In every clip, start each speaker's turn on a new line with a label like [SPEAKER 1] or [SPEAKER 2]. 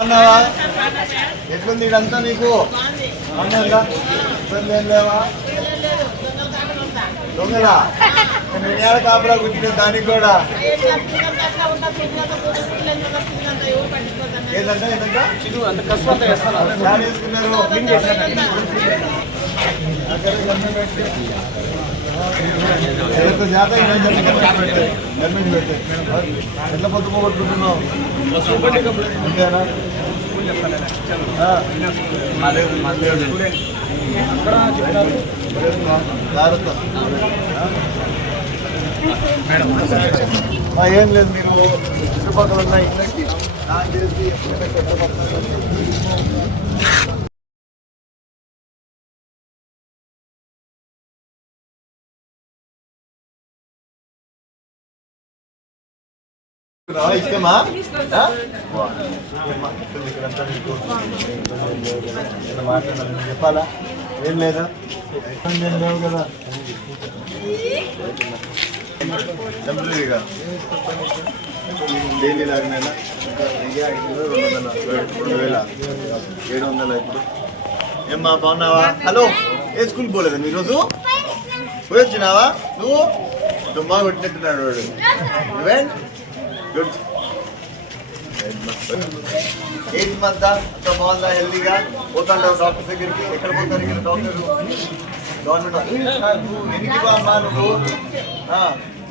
[SPEAKER 1] అన్నావా ఎట్లుంది ఇదంతా నీకు? అన్నదా ఇబ్బంది ఏం లేవా? దొంగలా? నేను కాపురా కూర్చునే దానికి కూడా. ఏంటంటే ఏంటంటే ఎట్లా పొద్దు పోగొట్టుకుంటున్నావు? అంతేనా? ఏం లేదు మీరు చుట్టుపక్కల ఉన్న ఇళ్ళకి నాకు తెలిసి ఎప్పుడైనా కష్టపడతారు ఇష్టమా మాట్లాడాలని చెప్పాలా ఏం లేదా లేవు కదా టెంపరీగా డైలీ రెండు వందల రెండు వేల ఏడు వందల ఇప్పుడు ఏమ్మా బాగున్నావా హలో ఏ స్కూల్ పోలేదా ఈరోజు? పోయి వచ్చినావా నువ్వు దుమ్మా కొట్టినట్టున్నాడు వాడు. నువ్వే గుడ్ ఎయిత్ మంత్ అంత బాగుందా? హెల్దీగా? పోతాంటావు డాక్టర్ దగ్గరికి. ఎక్కడ పోతారు ఇక్కడ డాక్టర్? గవర్నమెంట్ ఎన్నికి బామ్మా నువ్వు?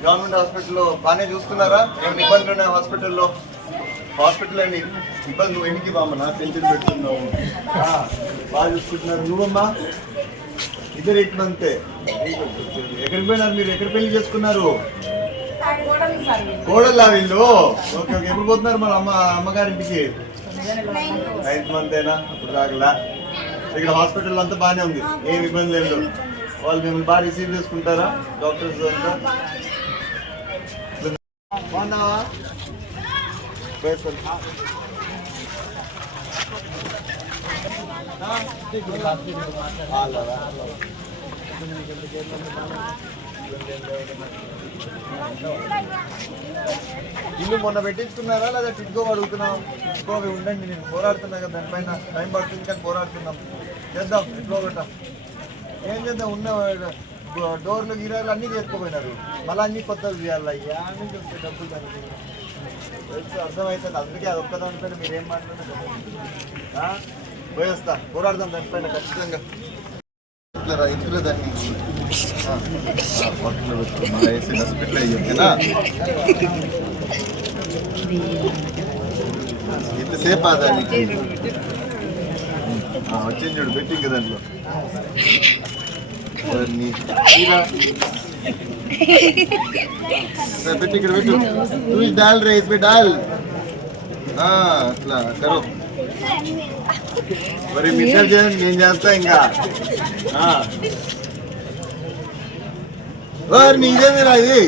[SPEAKER 1] గవర్నమెంట్ హాస్పిటల్లో బాగానే చూస్తున్నారా? ఏమైనా ఇబ్బందులు ఉన్నాయి హాస్పిటల్లో? హాస్పిటల్ అండి. ఇబ్బంది నువ్వు ఎన్నికి బామ్మ నా టెన్షన్ పెడుతున్నావు. బాగా చూసుకుంటున్నారు. నువ్వమ్మా? ఇద్దరు ఎయిట్ మంతే ఎక్కడికి పోయినారు మీరు? ఎక్కడ పెళ్ళి చేసుకున్నారు? కోడల్లా వీళ్ళు? Okay okay. ఎప్పుడు పోతున్నారు మన అమ్మ అమ్మగారింటికి? నైన్త్ మంతేనా? అప్పుడు రాగలా. ఇక్కడ హాస్పిటల్ అంతా బాగానే ఉంది. ఏం ఇబ్బంది లేదు. వాళ్ళు మిమ్మల్ని బాగా రిసీవ్ చేసుకుంటారా? డాక్టర్స్ అంతా? బాగున్నావా. ఇల్లు మొన్న పెట్టించుకున్నారా? లేదా టిడ్గో అడుగుతున్నాం. టిడ్గో అవి ఉండండి నేను పోరాడుతున్నా కదా దానిపైన టైం పడుతుంది కానీ పోరాడుతున్నాం. చేద్దాం టిడ్గో గట్ట ఏం చేద్దాం? ఉన్న డోర్లు గీరాలు అన్నీ చేసుకోపోయినారు మళ్ళీ అన్ని కొత్తలు చేయాలి అయ్యా నుంచి వస్తే డబ్బులు దానికి తెలుసు అర్థమవుతుంది అందుకే అది ఒక్క దానిపైన మీరేం మాట్లాడుతున్నారు పోయేస్తా వస్తా. పోరాడదాం దానిపైన ఖచ్చితంగా. ఇట్లా ఇంట్లో దాన్ని. ఆ, ఆ, పక్కన పెట్టు. మళ్ళీ వేసి డస్ట్బిన్లో వేయి, ఓకేనా ఎంతసేపు ఆ దానికి ఆ, వచ్చింది చూడు పెట్టి ఇంకా దాంట్లో దాన్ని తీరా. సరే, పెట్టి ఇక్కడ పెట్టు. తూ ఈ డాల్ రే ఇస్మే డాల్ ఆ, అట్లా కరో. మరి మిస్టర్ చేయండి నేను చేస్తా ఇంకా. నీదేదిరా ఇది?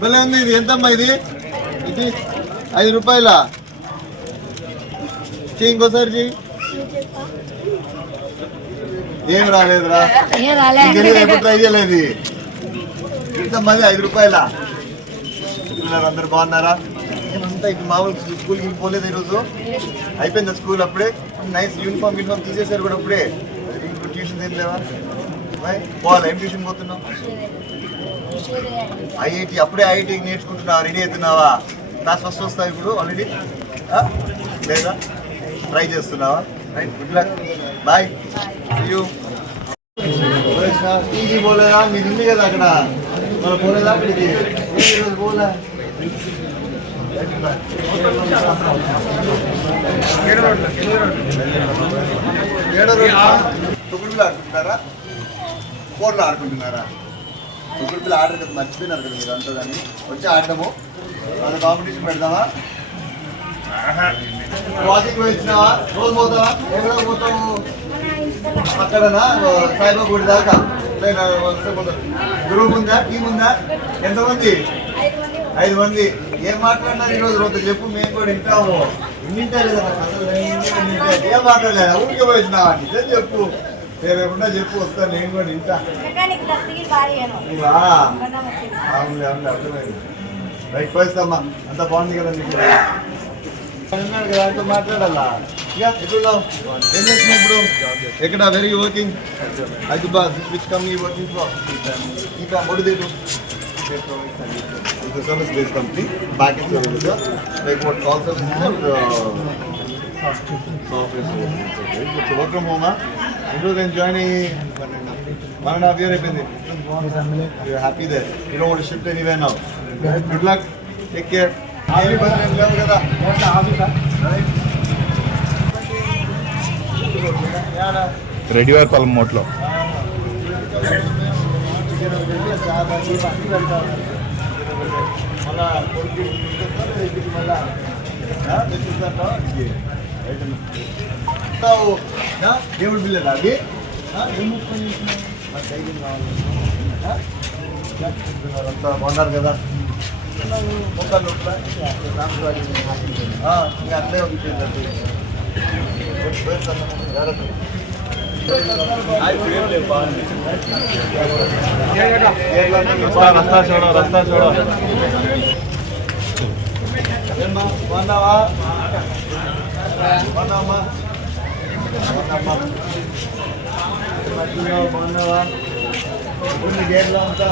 [SPEAKER 1] భలే ఉంది ఇది. ఎంతమ్మా ఇది? ఇది ఐదు రూపాయల? చెయ్యి ఇంకోసారి చెయ్యి. ఏం రాలేదురా. ఎప్పుడు ట్రై చేయలేదు. ఇది. ఐదు రూపాయల. పిల్లలు అందరు బాగున్నారా? అంతా ఇప్పుడు మామూలు స్కూల్కి పోలేదు ఈరోజు. అయిపోయింది స్కూల్ అప్పుడే. నైస్ యూనిఫామ్ యూనిఫామ్ తీసేశారు కూడా అప్పుడే. ఇప్పుడు ట్యూషన్స్ ఏం లేవా? పోవాలి? ఏం ట్యూషన్ పోతున్నావు? ఐఐటి అప్పుడే ఐఐటి నేర్చుకుంటున్నావా రెడీ అవుతున్నావా? క్లాస్ ఫస్ట్ వస్తావు ఇప్పుడు ఆల్రెడీ? లేదా? ట్రై చేస్తున్నావా? Right good luck. Bye. You పోలేదా? మీరు ఉంది కదా అక్కడ. మన పోలేదా అక్కడికి? పోలే. తుగుడులు ఆడుకుంటున్నారా ఫోన్లో ఆడుకుంటున్నారా? తుగుడులు ఆడరు కదా మర్చిపోయినారు కదా మీరు అంతా దాన్ని వచ్చి ఆడదాము అది కాంపిటీషన్ పెడదామా? వాకింగ్ పోయి వచ్చినావా? రోజు పోతావా? ఎక్కడ పోతావు? అక్కడనా? సాయిబాబా గుడి దాకా. లేదా గ్రూప్ ఉందా? టీం ఉందా? ఎంతమంది? ఐదు మంది. ఏం మాట్లాడినారు ఈరోజు రోజు? చెప్పు మేము కూడా వింటాము. వింటా లేదా నాకు అసలు నేను వింటా. ఏం మాట్లాడలేదు. ఊరికే పోయి వచ్చినావా నిజం చెప్పు? రేపకుండా చెప్పు వస్తాను నేను కూడా వింటా? అవునులే అవునులే అర్థమైంది. రైట్ పోయిస్తామ్మా అంత బాగుంది కదా నీకు? అన్నాడు కదా మాట్లాడాలా? ఇక ఎట్లున్నావు ఏం చేస్తున్నావు ఇప్పుడు? ఎక్కడ? Very working Hyderabad which company working for ఇంకా మొడు దేటు It's a service-based company, back-end services, like what call services and uh, software services. Okay. So work from home, joining one and a one and a half year అయిపోయింది. You're happy there. You don't want to shift anywhere now. Good luck. Take care. ఏం లేవు కదా?
[SPEAKER 2] Ready అయిపోవాలి మోట్లో
[SPEAKER 1] మళ్ళా కొడుకు తీసుకొస్తాను, ఇంటికి మళ్ళా ఆ, తెచ్చిస్తాను. ఇది. అంతా బాగున్నారు కదా మొక్కలు అట్లే ఉంది
[SPEAKER 2] రస్తా చూడ రస్తా చూడ
[SPEAKER 1] బాగున్నావా బాగున్నావా గేట్లో అంతా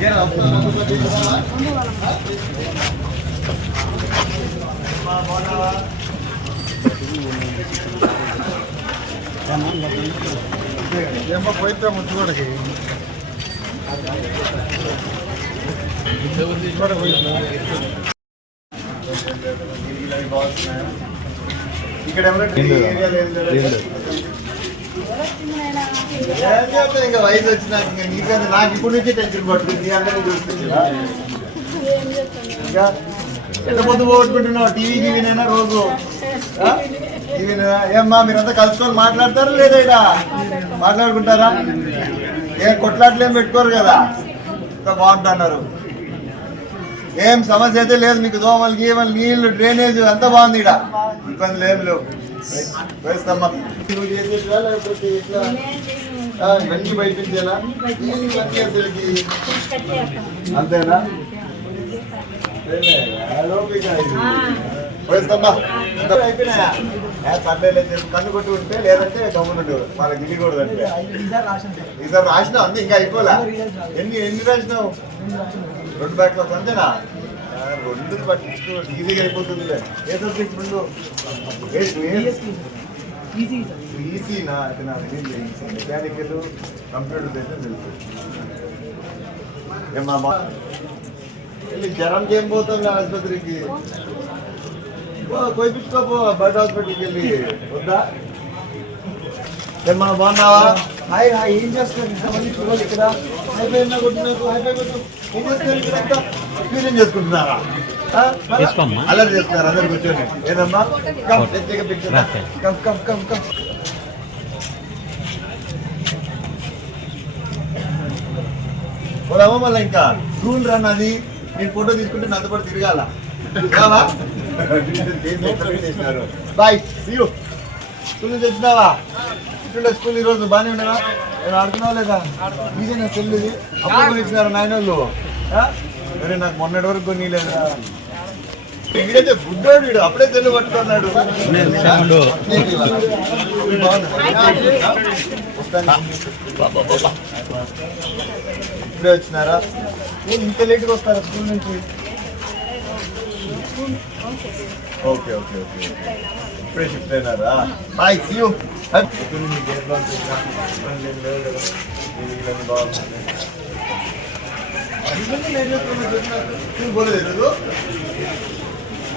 [SPEAKER 1] ఏం బాగున్నావా
[SPEAKER 2] ఏమో పోయితే
[SPEAKER 1] ఇక్కడ ఎవరైనా ఏం లేదు. ఇంకా వయసు వచ్చినాక ఇంకా నీకన్నా నాకు ఇప్పుడు నుంచి టెన్షన్ పడుతుంది అందరినీ చూస్తుంది ఇంకా ఎంత పొద్దు పోగొట్టుకుంటున్నావు? టీవీ టీవీనైనా రోజు? ఏమ్మా మీరంతా కలుసుకొని మాట్లాడతారా లేదా ఇక్కడ మాట్లాడుకుంటారా? ఏం కొట్లాట్లు ఏం పెట్టుకోరు కదా? ఇంత బాగుంటున్నారు. ఏం సమస్య అయితే లేదు మీకు దోమలు గీమలు నీళ్ళు డ్రైనేజ్ అంతా బాగుంది ఇక్కడ ఇబ్బందులు ఏం లేవు. వేస్తామ్మా. నువ్వు లేకపోతే ఇవన్నీ అంతేనా? వేస్తామ్మా. అయిపోయినాయా? పర్లేదు. కన్ను కొట్టి ఉంటే లేదంటే గమ్మునుండు వాళ్ళకి గిలికూడదు అంటే ఈసారి రాసినావు? అంతే ఇంకా అయిపోలే ఎన్ని ఎన్ని రాసినావు? రెండు బ్యాక్లాగ్స్ అంతేనా రెండు పట్టించుకో ఈజీగా అయిపోతుందిలే. ఏ సబ్జెక్ట్ రెండు ఈసీనా అయితే నాకు మెకానికల్ కంప్యూటర్ అయితే తెలుసు ఏమా జ్వరంకి ఏం పోతాం ఆసుపత్రికి. పోయిపించుకోపో బయట హాస్పిటల్కి వెళ్ళి. వద్దా? బాగున్నావా? హాయ్ హాయ్ ఏం చేస్తున్నారు ఇంతమంది పిల్లలు ఇక్కడ. హైఫై ఉన్నా కొట్టినారు హైఫై కొట్టు. ఏం చేస్తున్నారు ఇక్కడ అంతా? ఎక్స్పీరియన్స్ చేసుకుంటున్నారా? ఆ? మళ్ళా? అల్లరి చేస్తున్నారు అందరు కూర్చొని. ఏదమ్మా? Come ఎత్తిగా picture come come come come. పోదామా మళ్ళీ ఇంకా? రూల్ రన్ అది నేను ఫోటో తీసుకుంటే నాతో పాటు తిరగాల. రావా? బాయ్ సీయూ స్కూల్ నుంచి వచ్చినావా? ఇట్లుండే స్కూల్ ఈరోజు బాగానే ఉండరా నేను ఆడుకున్నావా లేదా? ఇదే నా సెల్ ఇది అప్పుడు ఇచ్చినారు నాయన వాళ్ళు అరే నాకు మొన్నటి వరకు కొన్ని లేదా? వీడైతే బుడ్డోడు వీడు. అప్పుడే తెల్లు పట్టుకున్నాడు. ఇప్పుడే వచ్చినారా? ఏం ఇంత లేట్గా వస్తారా స్కూల్ నుంచి? ఓకే ఓకే ఓకే ఇప్పుడే షిఫ్ట్ అయినారా బాయ్ సీ యూ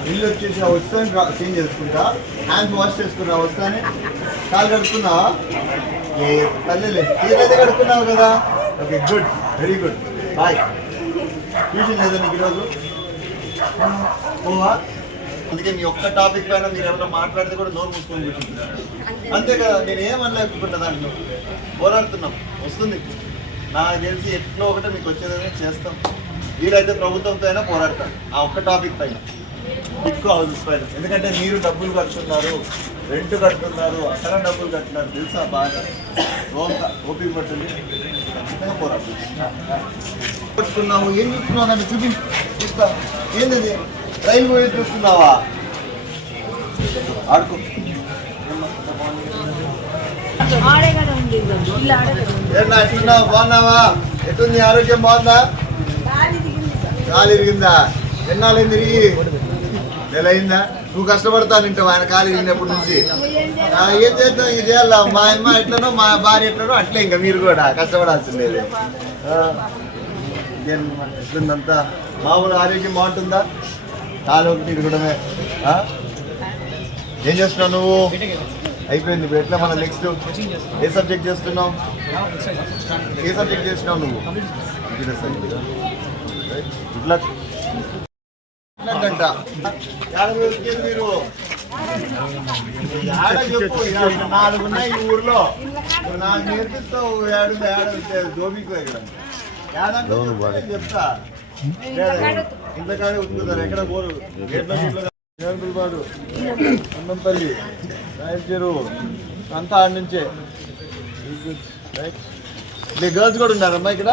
[SPEAKER 1] ఇల్లు వచ్చేసి ఆ వస్తాను చేంజ్ చేసుకుంటా. హ్యాండ్స్ వాష్ చేసుకున్నా వస్తానే. కాలు కడుక్కున్నా ఏ పల్లెలే ఏదైతే కడుక్కున్నావు కదా. Okay good very good bye tuition లేదా నీకు ఈరోజు. ఓవా అందుకే మీ ఒక్క టాపిక్ పైన మీరు ఎవరైనా మాట్లాడితే కూడా నోరు మూసుకొని కూర్చుంటున్నారు అంతే. కదా నేను ఏమనలేకపోతున్నా దాంట్లో పోరాడుతున్నాం. వస్తుంది. నాకు తెలిసి ఎట్లో ఒకటే మీకు వచ్చేదని చేస్తాం. వీలైతే ప్రభుత్వంతో అయినా పోరాడతాం. ఆ ఒక్క టాపిక్ పైన. ఎక్కువ హౌసెస్ పైన. ఎందుకంటే మీరు డబ్బులు కట్టున్నారు రెంట్ కట్టున్నారు అక్కడ డబ్బులు కట్టున్నారు తెలుసా బాగా? ఓపిక ఓపిక పట్టుంది ఖచ్చితంగా పోరాడుతుంది పట్టుకున్నావు ఏం చూస్తున్నావు అంటే చూపి. చూస్తా. ఏంది రైలు ట్రైన్ పోయి చూస్తున్నావా? ఆడుకో. ఎట్లున్నావు బాగున్నావా? ఎట్లుంది ఆరోగ్యం బాగుందా? గాలి ఇరిగిందా ఎన్నాళ్ళు తిరిగి? నెల అయిందా నువ్వు కష్టపడతాను నింటావు ఆయన ఖాళీ ఇరిగినప్పటి నుంచి. ఏం చేద్దాం ఇది చేయాలా? మా అమ్మ ఎట్లనో మా భార్య ఎట్లనో అట్లే ఇంకా మీరు కూడా కష్టపడాల్సిందేది ఎట్లుందంతా? మామూలు ఆరోగ్యం బాగుంటుందా? కాలు ఒకటి కూడా ఏం చేస్తున్నావు నువ్వు? అయిపోయింది ఇప్పుడు ఎట్లా మన నెక్స్ట్ ఏ సబ్జెక్ట్ చేస్తున్నావు? ఏ సబ్జెక్ట్ చేస్తున్నావు నువ్వు? ఇట్లా సైన్స్ యాభై వచ్చేది మీరు చెప్పు నాలుగు ఉన్నాయి ఈ ఊర్లో ఇప్పుడు నాకు నేర్పిస్తావు ఏడు ఏడ దోబికో ఏడంటే చెప్తా ఇంతకాడే కాడే ఎక్కడ పోరు పాడు అన్నంపల్లి రాయల్ చెరువు అంతా ఆడ నుంచే గర్ల్స్ కూడా ఉన్నారమ్మా ఇక్కడ